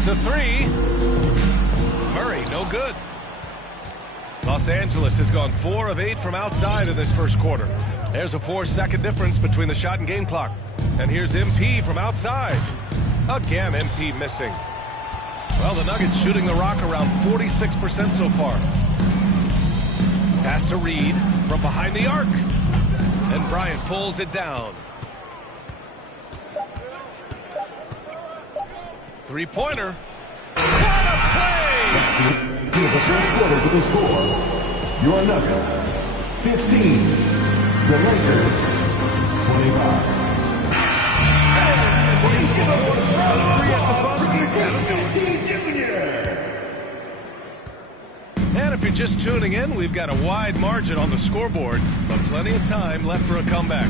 Here's the three. Murray, no good. Los Angeles has gone 4 of 8 from outside in this first quarter. There's a 4-second difference between the shot and game clock. And here's MP from outside. Again, MP missing. Well, the Nuggets shooting the rock around 46% so far. Pass to Reed from behind the arc. And Bryant pulls it down. Three-pointer. What a play! Here's the first quarter to the score. Your Nuggets, 15. The Lakers, 25. And if you're just tuning in, we've got a wide margin on the scoreboard, but plenty of time left for a comeback.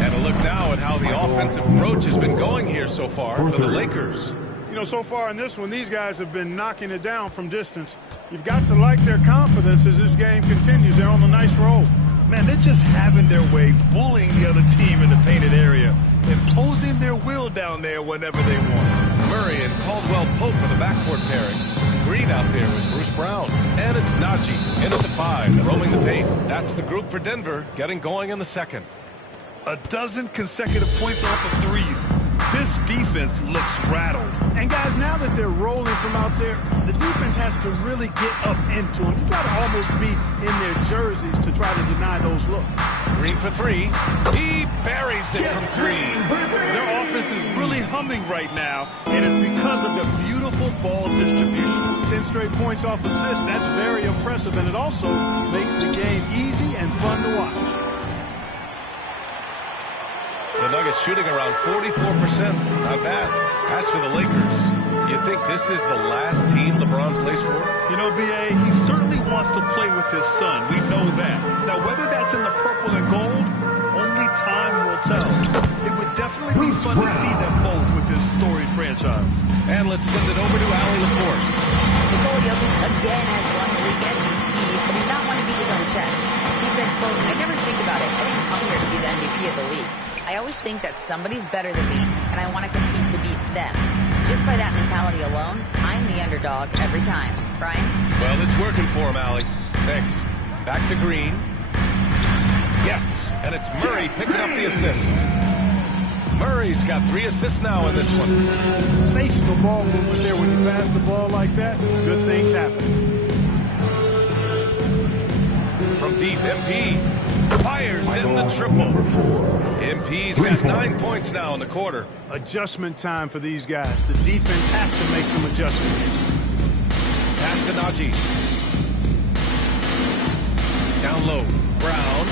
And a look now at how the offensive approach has been going here so far for the Lakers. You know, so far in this one, these guys have been knocking it down from distance. You've got to like their confidence as this game continues. They're on a nice roll. Man, they're just having their way, bullying the other team in the painted area, imposing their will down there whenever they want. Murray and Caldwell Pope are the backcourt pairing. Green out there with Bruce Brown. And it's Najee in at the 5, roaming the paint. That's the group for Denver, getting going in the second. A dozen consecutive points off of threes. This defense looks rattled. And guys, now that they're rolling from out there, the defense has to really get up into them. You've got to almost be in their jerseys to try to deny those looks. Green for 3. He buries it from 3. Their offense is really humming right now, and it's because of the beautiful ball distribution. 10 straight points off assists. That's very impressive, and it also makes the game easy and fun to watch. The Nuggets shooting around 44%. Not bad. As for the Lakers, you think this is the last team LeBron plays for? You know, B.A., he certainly wants to play with his son. We know that. Now, whether that's in the purple and gold, only time will tell. It would definitely be fun to see them both with this storied franchise. And let's send it over to Allie LaForce. Nikola Jokic again has won the league MVP, but he's not one to beat his own chest. He said, quote, "I never think about it. I didn't come here to be the MVP of the league. I always think that somebody's better than me, and I want to compete to beat them. Just by that mentality alone, I'm the underdog every time." Brian? Well, it's working for him, Allie. Thanks. Back to Green. Yes, and it's Murray picking up the assist. Murray's got 3 assists now in this one. Sensational ball movement there when you pass the ball like that. Good things happen. From deep, MP fires in the triple. MP's got 9 points now in the quarter. Adjustment time for these guys. The defense has to make some adjustments. Pass to Najee. Down low, Brown.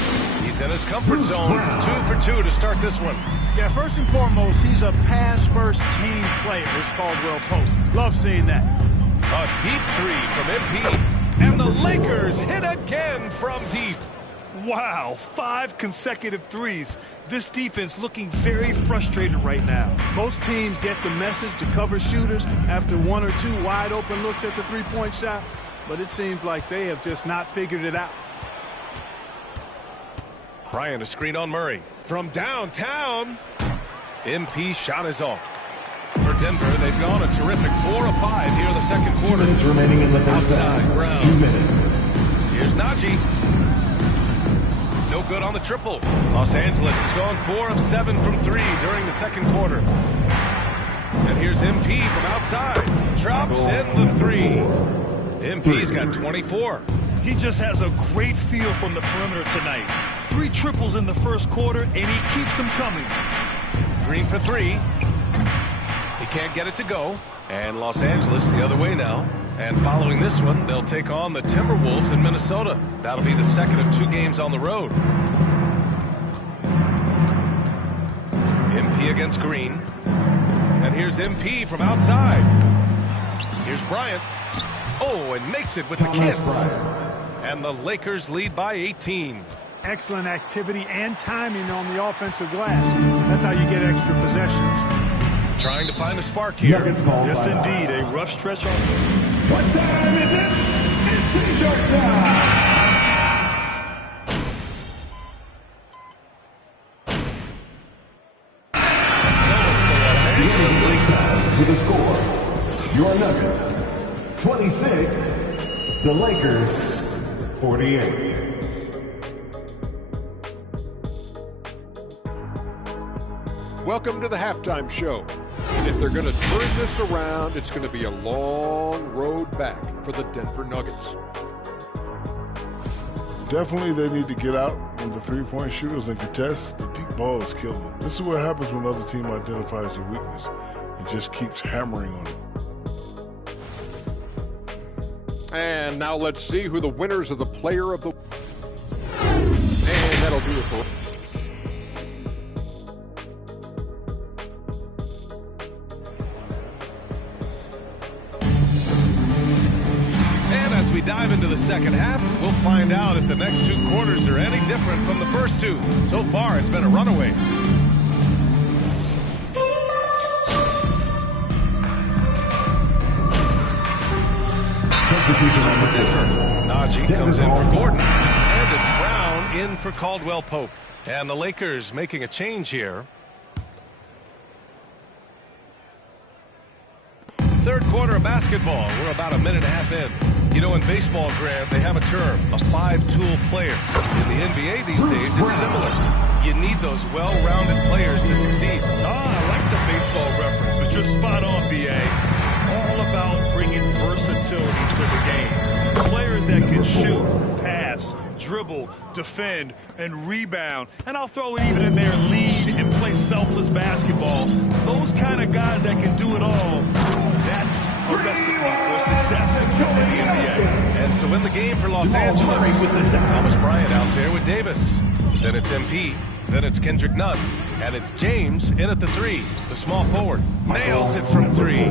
He's in his comfort zone. 2 for 2 to start this one. Yeah, first and foremost, he's a pass-first team player. It's Caldwell Pope. Love seeing that. A deep 3 from MP. And the Lakers hit again from deep. Wow, 5 consecutive threes. This defense looking very frustrated right now. Most teams get the message to cover shooters after 1 or 2 wide-open looks at the three-point shot, but it seems like they have just not figured it out. Bryant a screen on Murray. From downtown, MP shot is off. For Denver, they've gone a terrific 4 of 5 here in the second quarter. 2 minutes remaining in the first Outside, half. Brown. 2 minutes. Here's Najee. No good on the triple. Los Angeles has gone 4 of 7 from 3 during the second quarter. And here's MP from outside. Drops in the 3. MP's got 24. He just has a great feel from the perimeter tonight. 3 triples in the first quarter, and he keeps them coming. Green for 3. He can't get it to go. And Los Angeles the other way now. And following this one, they'll take on the Timberwolves in Minnesota. That'll be the second of 2 games on the road. MP against Green. And here's MP from outside. Here's Bryant. Oh, and makes it with the kiss. And the Lakers lead by 18. Excellent activity and timing on the offensive glass. That's how you get extra possessions. Trying to find a spark here. Yes, indeed. A rough stretch on. What time is it? It's T-shirt time! With a score, Your Nuggets 26, the Lakers 48. Welcome to the halftime show. And if they're going to turn this around, it's going to be a long road back for the Denver Nuggets. Definitely they need to get out on the three-point shooters and contest. The deep ball is killing them. This is what happens when another team identifies your weakness and just keeps hammering on it. And now let's see who the winners of the player of the... And that'll do it for... As we dive into the second half, we'll find out if the next two quarters are any different from the first two. So far, it's been a runaway. Substitution on the Denver. Najee comes in for Gordon, and it's Brown in for Caldwell Pope. And the Lakers making a change here. Third quarter of basketball. We're about a minute and a half in. You know, in baseball, Grant, they have a term, a five-tool player. In the NBA these days, it's similar. You need those well-rounded players to succeed. I like the baseball reference, but you're spot on, B.A. It's all about bringing versatility to the game. Players that can shoot, pass, dribble, defend, and rebound. And I'll throw it even in there, lead and play selfless basketball. Those kind of guys that can do it all, that's a recipe for success in the NBA. And so in the game for Los Angeles, Thomas Bryant out there with Davis. Then it's MP. Then it's Kendrick Nunn. And it's James in at the three. The small forward nails it from three.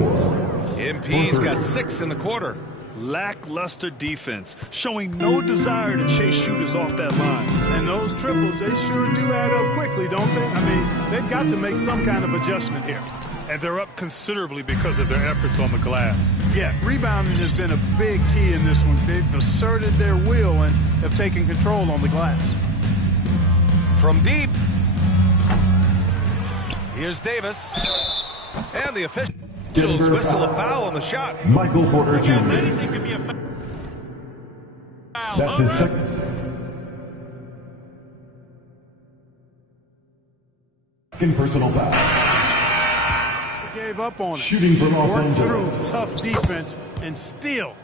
MP's got 6 in the quarter. Lackluster defense, showing no desire to chase shooters off that line. And those triples, they sure do add up quickly, don't they? I mean, they've got to make some kind of adjustment here. And they're up considerably because of their efforts on the glass. Yeah, rebounding has been a big key in this one. They've asserted their will and have taken control on the glass. From deep, here's Davis. And the officials whistle a foul on the shot. Michael Porter Jr. That's his second personal foul. Gave up on it. Shooting for Los Worked Angeles. through tough defense and still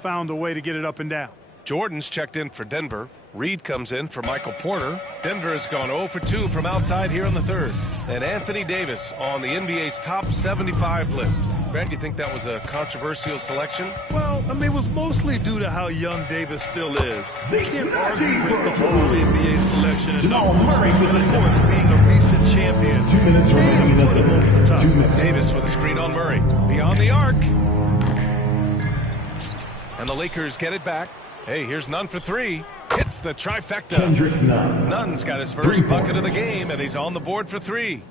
found a way to get it up and down. Jordan's checked in for Denver. Reed comes in for Michael Porter. Denver has gone 0 for 2 from outside here in the third. And Anthony Davis on the NBA's top 75 list. Grant, you think that was a controversial selection? Well, I mean, it was mostly due to how young Davis still is. They can't argue with the whole NBA selection and numbers, but of course, being a recent champion. 2 minutes remaining in the third. 2 minutes. Davis with a screen on Murray. Beyond the arc. And the Lakers get it back. Hey, here's Nunn for 3. Hits the trifecta. Kendrick Nunn. Nunn's got his first bucket of the game, and he's on the board for 3.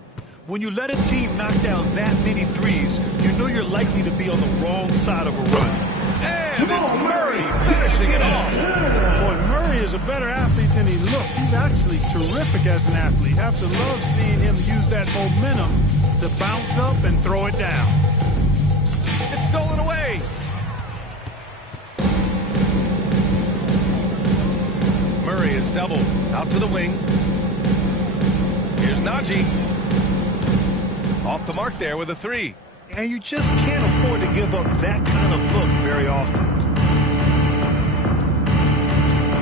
When you let a team knock down that many threes, you know you're likely to be on the wrong side of a run. And it's Murray finishing it off. Boy, Murray is a better athlete than he looks. He's actually terrific as an athlete. Have to love seeing him use that momentum to bounce up and throw it down. It's stolen away. Murray is doubled. Out to the wing. Here's Najee. Off the mark there with a 3. And you just can't afford to give up that kind of look very often.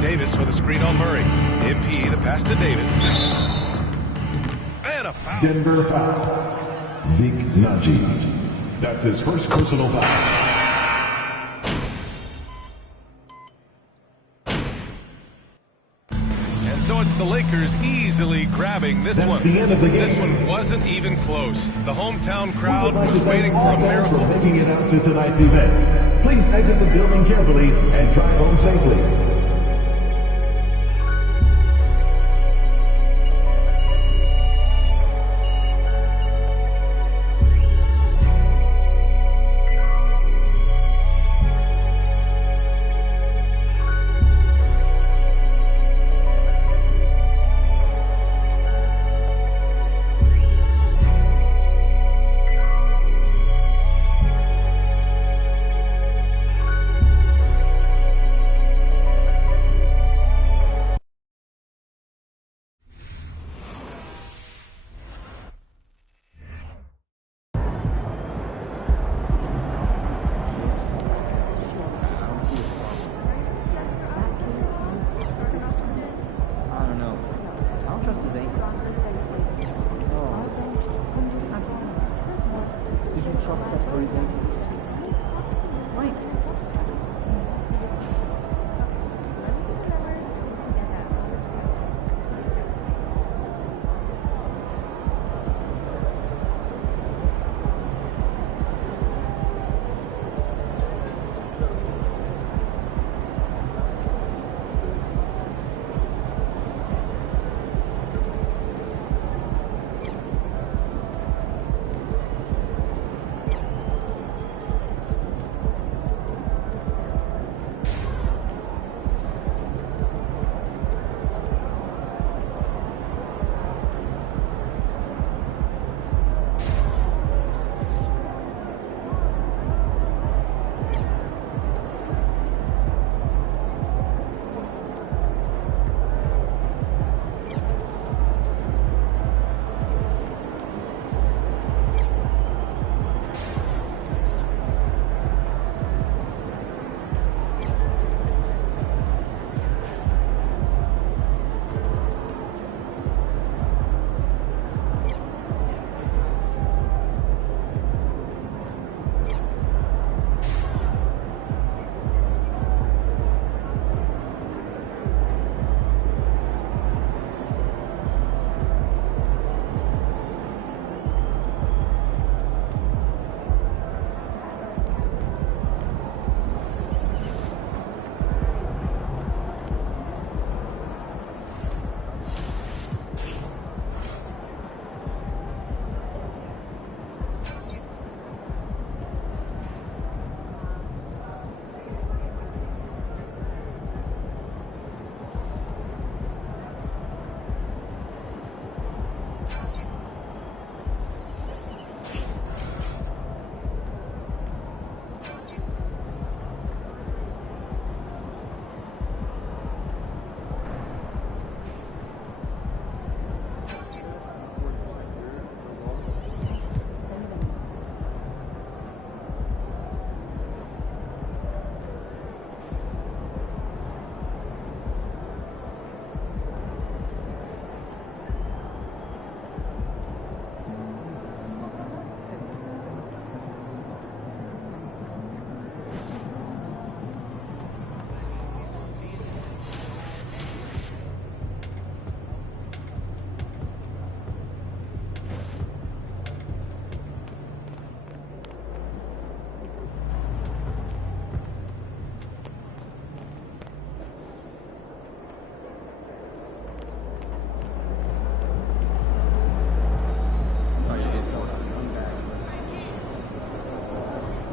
Davis with a screen on Murray. MP, the pass to Davis. And a foul. Denver foul. Zeke Najee. That's his first personal foul. So it's the Lakers easily grabbing this one. The end of the game. This one wasn't even close. The hometown crowd We would like was to waiting thank for a all fans miracle. for making it out to tonight's event. Please exit the building carefully and drive home safely.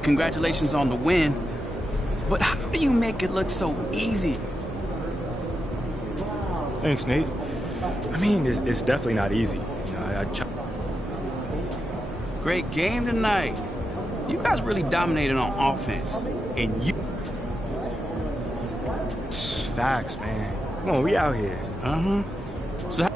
Congratulations on the win, but how do you make it look so easy? Thanks, Nate. I mean, it's definitely not easy. You know, Great game tonight. You guys really dominated on offense, and you... Facts, man. Come on, we out here. So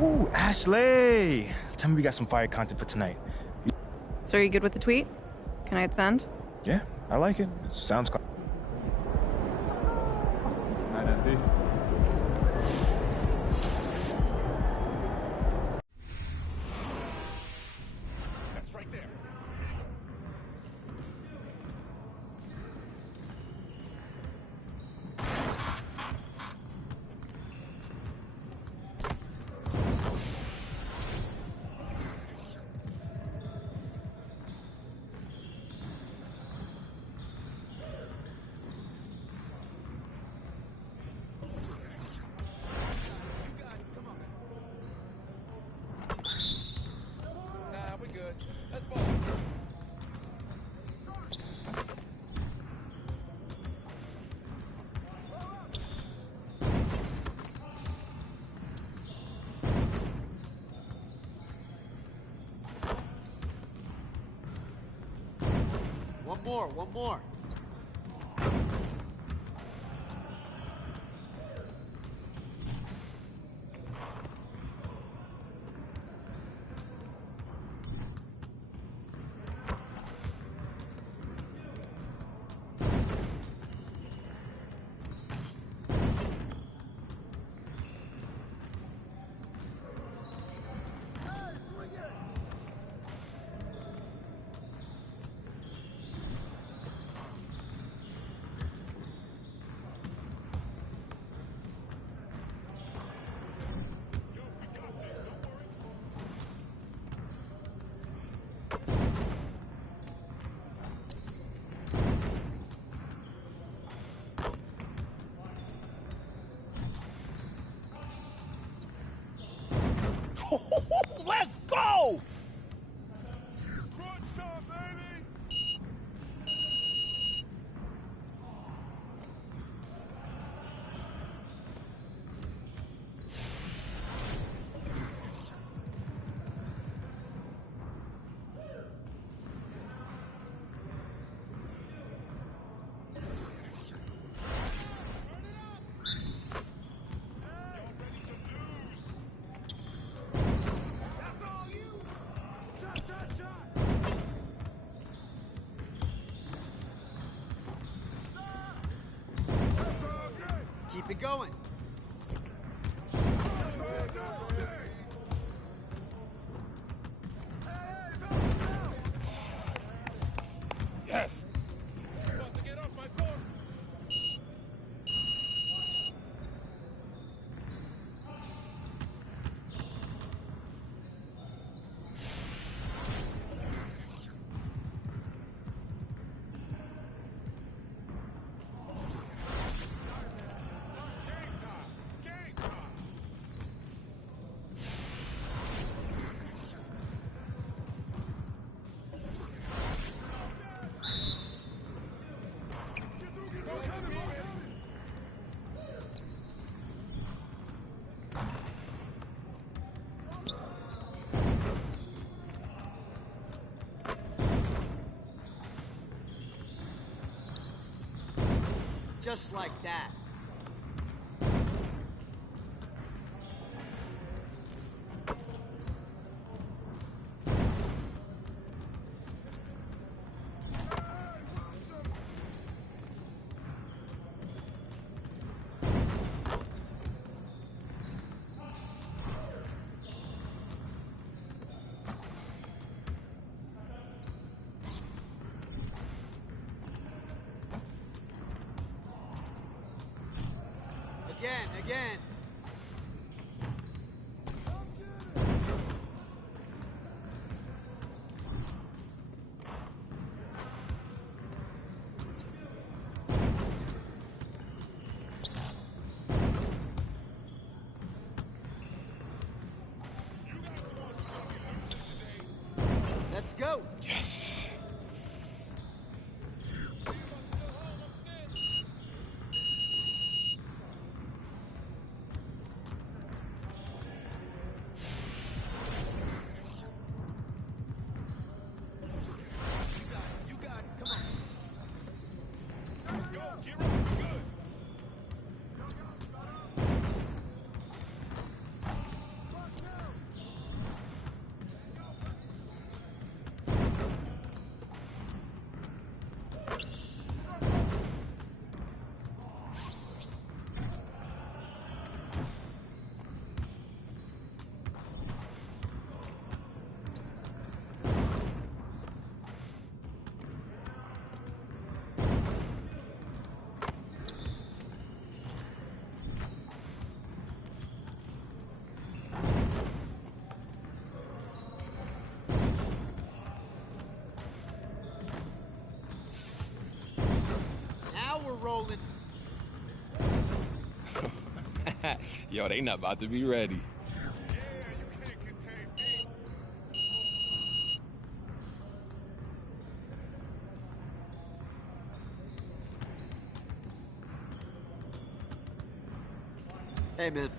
Ooh, Ashley! Tell me we got some fire content for tonight. So are you good with the tweet? Can I hit send? Yeah, I like it. It sounds clear. One more. Let's go! Keep it going. Yes. Just like that. Again. Let's go. Yes. We're rolling. Yo, they not about to be ready. Hey, man.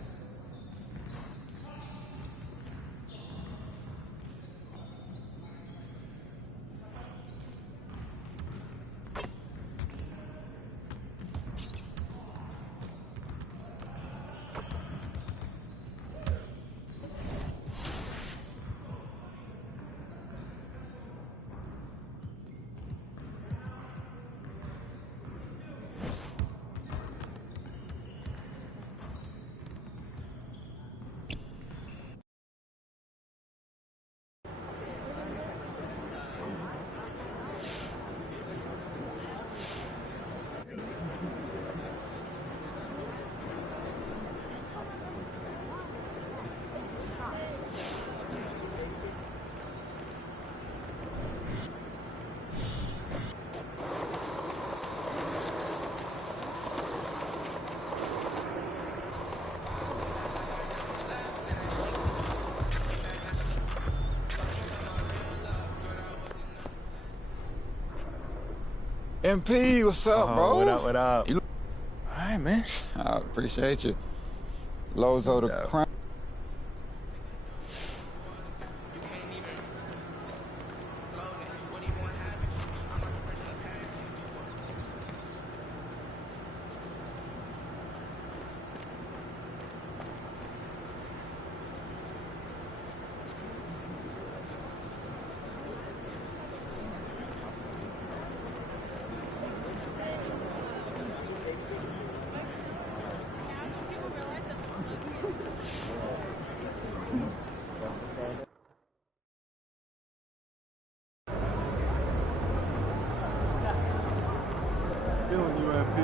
MP, what's up, bro? What up, what up? All right, man. I appreciate you. Lozo the crime. Feeling you, MP.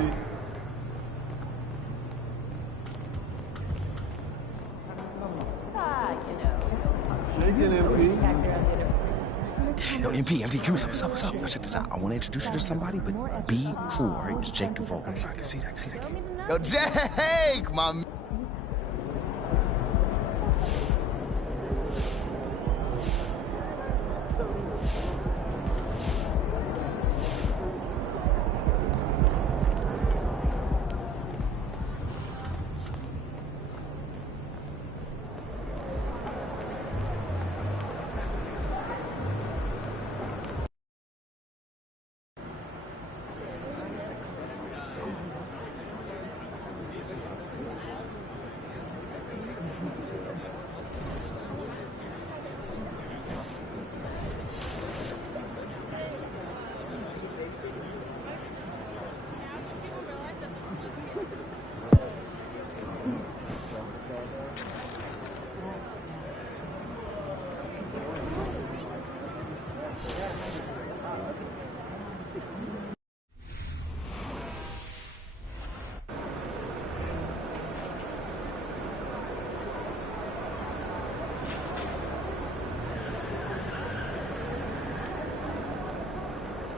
Shaking, MP. Yo, MP, come here. What's up? Yo, check this out. I want to introduce you to somebody, but be cool, all right? It's Jake Duvall. I can see that. Yo, Jake, my man.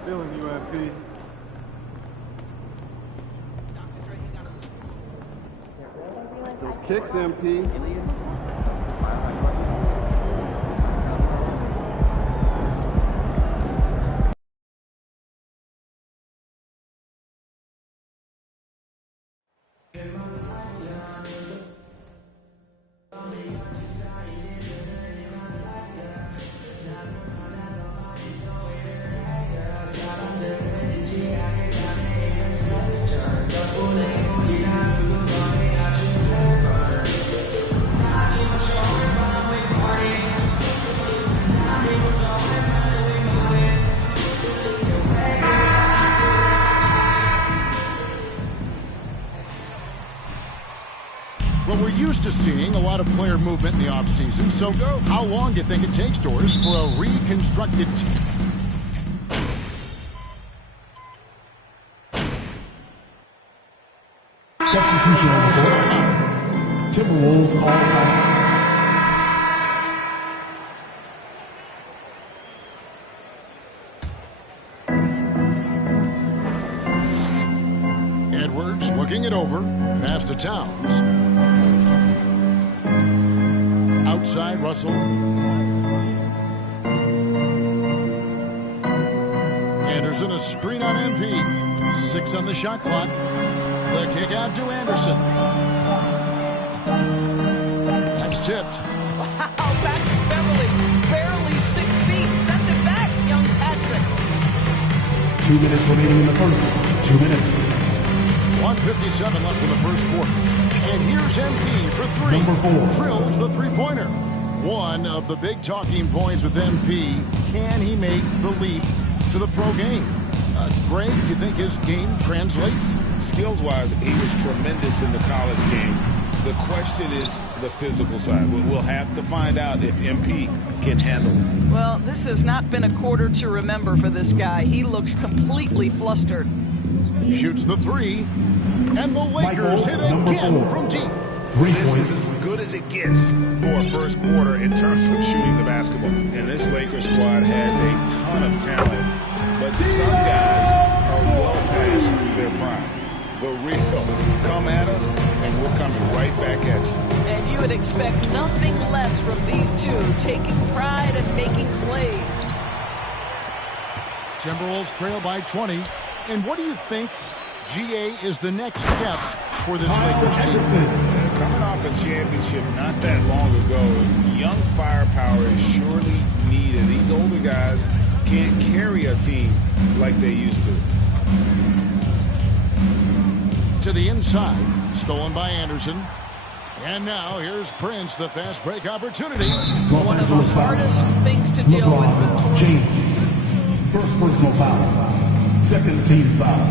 Feeling you, MP. Those kicks, MP. Well, we're used to seeing a lot of player movement in the offseason, so how long do you think it takes, Doris, for a reconstructed team? Substitution on the board. Timberwolves all time. Edwards looking it over. Pass to Towns. Outside, Russell. Anderson, a screen on MP. 6 on the shot clock. The kick out to Anderson. That's tipped. Wow, back to Beverly. Barely 6 feet. Send it back, young Patrick. 2 minutes remaining in the first. 2 minutes. 1:57 left in the first quarter. And here's MP for 3. Number 4. Drills the three-pointer. One of the big talking points with MP. Can he make the leap to the pro game? Greg, do you think his game translates? Skills-wise, he was tremendous in the college game. The question is the physical side. We'll have to find out if MP can handle it. Well, this has not been a quarter to remember for this guy. He looks completely flustered. Shoots the 3. And the Lakers hit again from deep. This is as good as it gets for a first quarter in terms of shooting the basketball. And this Lakers squad has a ton of talent, but some guys are well past their prime. The real come at us, and we're coming right back at you. And you would expect nothing less from these two, taking pride and making plays. Timberwolves trail by 20. And what do you think, GA, is the next step for this Lakers team? Coming off a championship not that long ago, young firepower is surely needed. These older guys can't carry a team like they used to. To the inside, stolen by Anderson. And now here's Prince, the fast break opportunity. One of the hardest things to deal with James. First personal foul. Second team foul.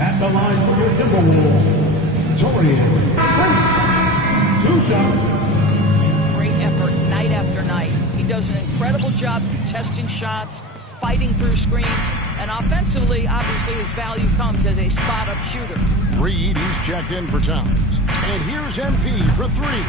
At the line for your Timberwolves, Torian Prince. 2 shots. Great effort night after night. He does an incredible job contesting shots, fighting through screens, and offensively, obviously, his value comes as a spot-up shooter. Reed, he's checked in for Towns. And here's MP for 3.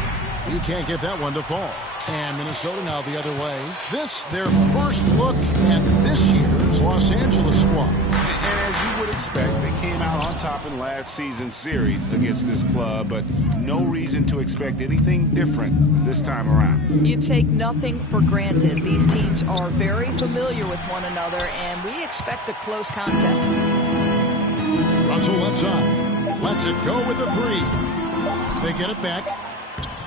He can't get that one to fall. And Minnesota now the other way. This, their first look at this year's Los Angeles squad. And as you would expect, they came out on top in last season's series against this club, but no reason to expect anything different this time around. You take nothing for granted. These teams are very familiar with one another, and we expect a close contest. Russell left side. Lets it go with the 3. They get it back.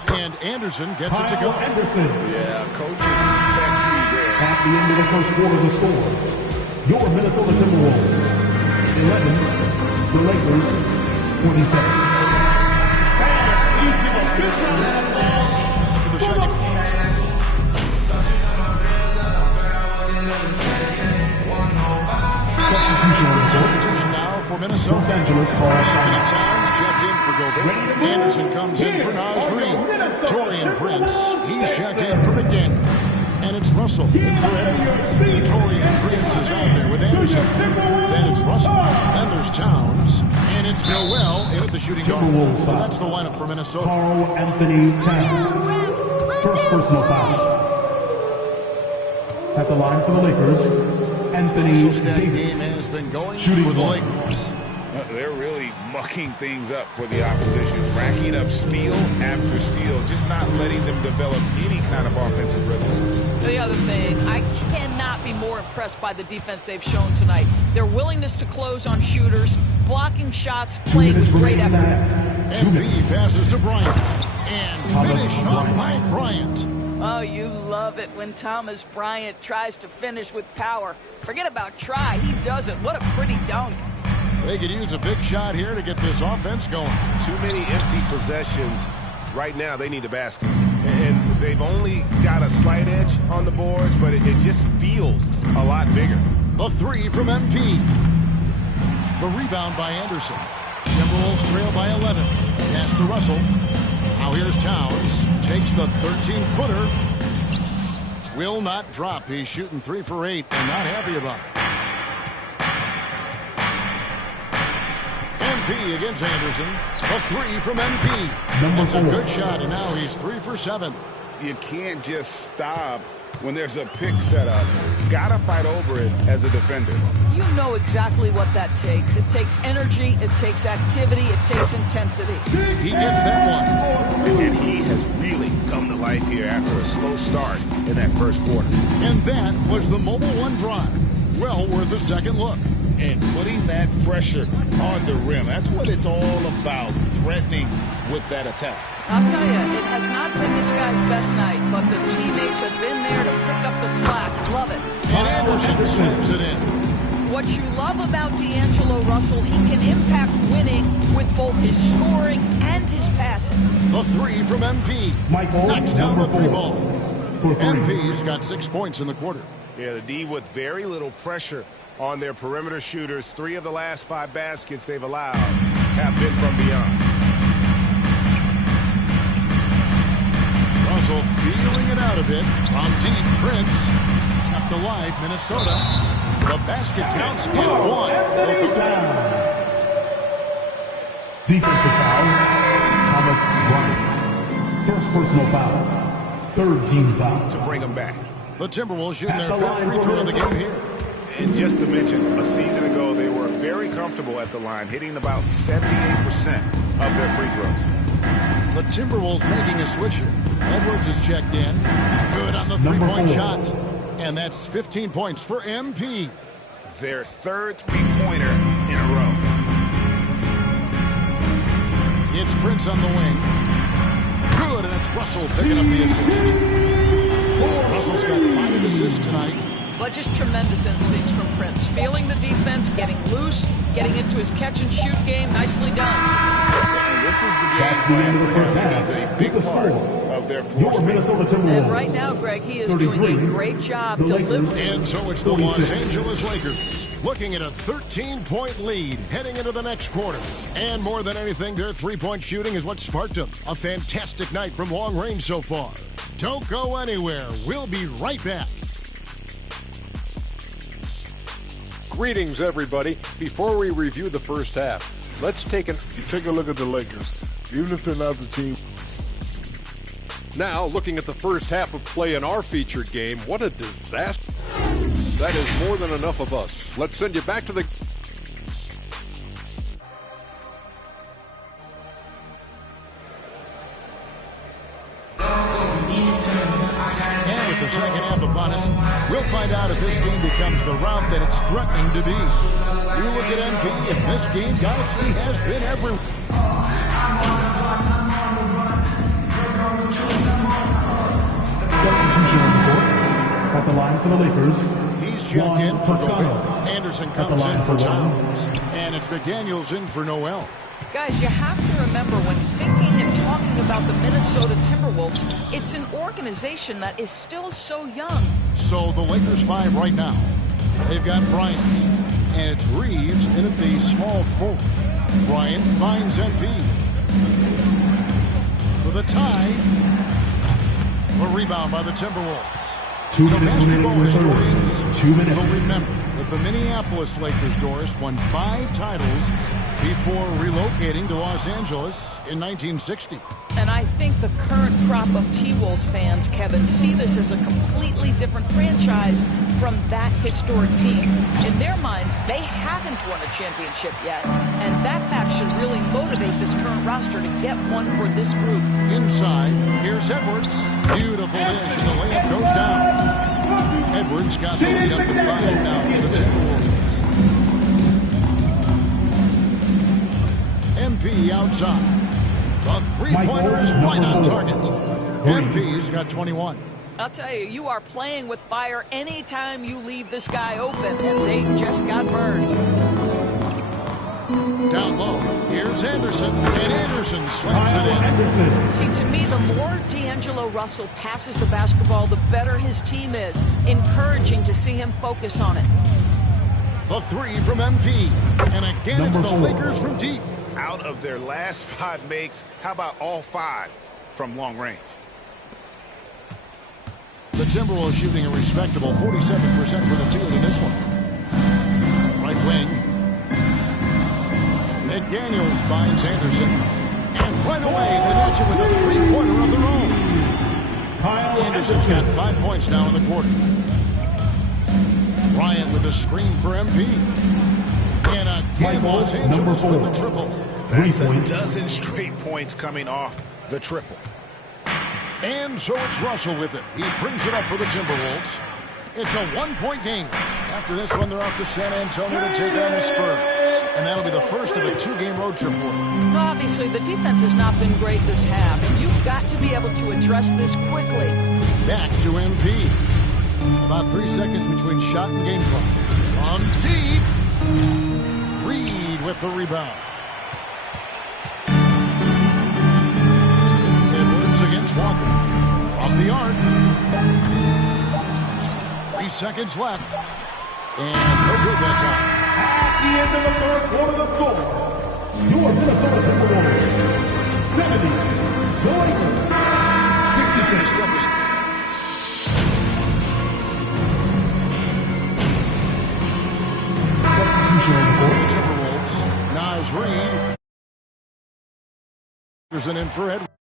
And Anderson gets it to go. Anderson. Yeah, coaches expect you there. At the end of the first quarter, the score. Your Minnesota Timberwolves, 11. The Lakers, 27. The second. Substitution now for Minnesota. Los Angeles calls Towns checked in for Gobert. Anderson comes in for Naz Reid. Torian Prince, he's checked in for McDaniels. And it's Russell in for Edwards. Torian Prince is out there with Anderson. Then it's Russell. Then there's Towns. And it's Noel in at the shooting guard. So that's the lineup for Minnesota. Karl Anthony Towns. First personal foul. At the line for the Lakers, Anthony Davis. Game Davis. has been going Shooting for the one. Lakers. They're really mucking things up for the opposition, racking up steal after steal, just not letting them develop any kind of offensive rhythm. The other thing, I cannot be more impressed by the defense they've shown tonight. Their willingness to close on shooters, blocking shots, playing with great effort. MP passes to Bryant. And finish on by Bryant. Oh, you love it when Thomas Bryant tries to finish with power. Forget about try. He does it. What a pretty dunk. They could use a big shot here to get this offense going. Too many empty possessions. Right now, they need a basket. And they've only got a slight edge on the boards, but it just feels a lot bigger. A 3 from MP. The rebound by Anderson. Timberwolves trail by 11. Pass to Russell. Now here's Towns. Takes the 13-footer. Will not drop. He's shooting 3 for 8 and not happy about it. MP against Anderson. A 3 from MP. That's a good shot, and now he's 3 for 7. You can't just stop when there's a pick set up. Gotta fight over it as a defender. You know exactly what that takes. It takes energy, it takes activity, it takes intensity. He gets that one. And he has really come to life here after a slow start in that first quarter. And that was the Mobile One drive. Well worth a second look. And putting that pressure on the rim. That's what it's all about, threatening with that attack. I'll tell you, it has not been this guy's best night, but the teammates have been there to pick up the slack. Love it. And Anderson slams it in. What you love about D'Angelo Russell, he can impact winning with both his scoring and his passing. A 3 from MP. Michael, knocks down the 3 ball. For 3. MP's got 6 points in the quarter. Yeah, the D with very little pressure on their perimeter shooters. 3 of the last 5 baskets they've allowed have been from beyond. Russell feeling it out a bit. From deep, Prince. Kept alive, Minnesota. The basket counts in 1. Defensive foul, Thomas Bryant. First personal foul. 3rd team foul. To bring them back. The Timberwolves shooting their 5th free throw of the game here. And just to mention, a season ago, they were very comfortable at the line, hitting about 78% of their free throws. The Timberwolves making a switch here. Edwards is checked in. Good on the 3-point shot. And that's 15 points for MP. their third three-pointer in a row. It's Prince on the wing. Good, and it's Russell picking up the assist. Russell's got 5 assists tonight. But just tremendous instincts from Prince. Feeling the defense, getting loose, getting into his catch-and-shoot game. Nicely done. And this is the game plan for him. He's a big part of their floor space. And right now, Greg, he is doing a great job delivering. And so it's the Los Angeles Lakers looking at a 13-point lead heading into the next quarter. And more than anything, their three-point shooting is what sparked them. A fantastic night from long range so far. Don't go anywhere. We'll be right back. Greetings, everybody. Before we review the first half, let's take a look at the Lakers. Even if they're not the team. Now, looking at the first half of play in our featured game, what a disaster. That is more than enough of us. Let's send you back to the... And with the second half upon us, we'll find out if this game becomes the route that it's threatening to be. You look at MP, in this game, guys, he has been everywhere. At the line for the Lakers. He's checked in for Gobert. Anderson comes in for Towns. And it's McDaniels in for Noel. Guys, you have to remember when thinking and talking about the Minnesota Timberwolves, it's an organization that is still so young. So the Lakers 5 right now. They've got Bryant. And it's Reeves in at the small forward. Bryant finds MP. For the tie. A rebound by the Timberwolves. 2 minutes remaining. 2 minutes. You'll remember that the Minneapolis Lakers, Doris, won 5 titles before relocating to Los Angeles in 1960. And I think the current crop of T-Wolves fans, Kevin, see this as a completely different franchise from that historic team. In their minds, they haven't won a championship yet. And that fact should really motivate this current roster to get one for this group. Inside, here's Edwards. Beautiful dish, and the layup goes down. Edwards got the lead up to 5 now for the Timberwolves. MP outside. The three-pointer is right on target. MP's got 21. I'll tell you, you are playing with fire anytime you leave this guy open, and they just got burned. Down low, here's Anderson, and Anderson slams it in. See, to me, the more D'Angelo Russell passes the basketball, the better his team is. Encouraging to see him focus on it. The 3 from MP, and again it's the Lakers from deep. Out of their last 5 makes, how about all 5 from long range? The Timberwolves shooting a respectable 47% for the field in this one. Right wing. McDaniels finds Anderson. And right away, they match it with a three-pointer of their own. Anderson's got 5 points now in the quarter. Bryant with a screen for MP. And again, Los Angeles with the triple. That's a dozen straight points coming off the triple. And so it's Russell with it. He brings it up for the Timberwolves. It's a 1-point game. After this one, they're off to San Antonio to take on the Spurs. And that'll be the first of a 2-game road trip for them. Well, obviously, the defense has not been great this half, and you've got to be able to address this quickly. Back to MP. About 3 seconds between shot and game clock. From deep. Reed with the rebound. Edwards against Walker. From the arc. 3 seconds left. And no good that time. At the end of the third quarter, the score. Your Minnesota Timberwolves 70. The Lakers 66. Timberwolves. Naz Reid. There's an in for Edwards.